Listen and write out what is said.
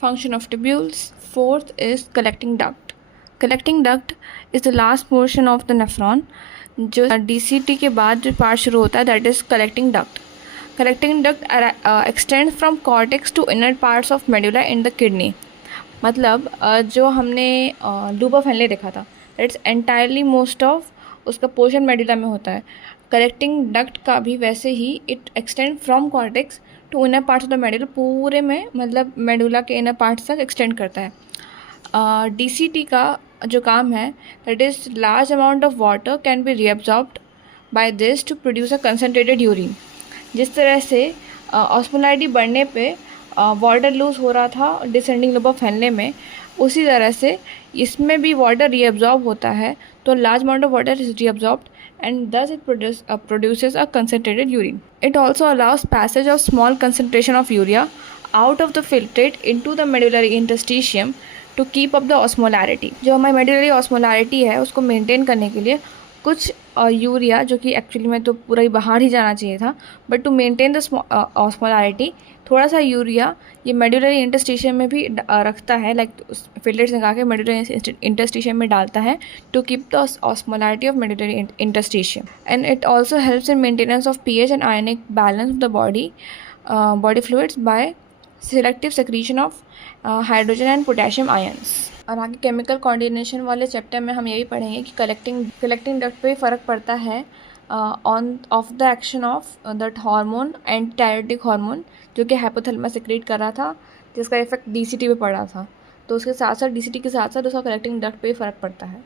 Function of tubules. Fourth is collecting duct. Collecting duct is the last portion of the nephron. जो DCT के बाद जो part शुरू होता है that is collecting duct. Collecting duct extends from cortex to inner parts of medulla in the kidney. मतलब जो हमने लूप ऑफ हेनले देखा था दैट्स एंटायरली मोस्ट ऑफ उसका पोर्शन मेडुला में होता है. कलेक्टिंग डक्ट का भी वैसे ही it extend from cortex to inner parts of the medulla, पूरे में मतलब मेडुला के इनर पार्ट्स तक एक्सटेंड करता है. DCT का जो काम है that is large amount of water can be reabsorbed by this to produce a concentrated urine. जिस तरह से ऑस्मोलारिटी बढ़ने पे वाटर लूज हो रहा था डिसेंडिंग लोब ऑफ हेनले में, उसी तरह से इसमें भी वाटर रीअब्जॉर्ब होता है. तो large amount of water is reabsorbed and thus it produces a concentrated urine. It also allows passage of small concentration of urea out of the filtrate into the medullary interstitium to keep up the osmolarity. जो हमारी medullary osmolarity है उसको maintain करने के लिए कुछ urea, जो कि एक्चुअली में तो पूरा ही बाहर ही जाना चाहिए था, but to maintain the osmolarity थोड़ा सा यूरिया ये मेडुलरी इंटरस्टिशियम में भी रखता है, लाइक फिल्टर से निकाल के मेडुलरी इंटरस्टिशियम में डालता है to keep the osmolarity of medullary interstitium. And it also helps in maintenance of pH and ionic balance of the body fluids by selective secretion of hydrogen and potassium ions. और आगे chemical coordination वाले chapter में हम यही पढ़ेंगे कि collecting duct पे फ़र्क पड़ता है on of the action of that hormone anti diuretic hormone जो कि हाइपोथैलेमस सेक्रेट कर रहा था, जिसका इफेक्ट DCT पे पड़ा था. तो उसके साथ साथ DCT के साथ साथ उसका कलेक्टिंग डक्ट पे फ़र्क पड़ता है.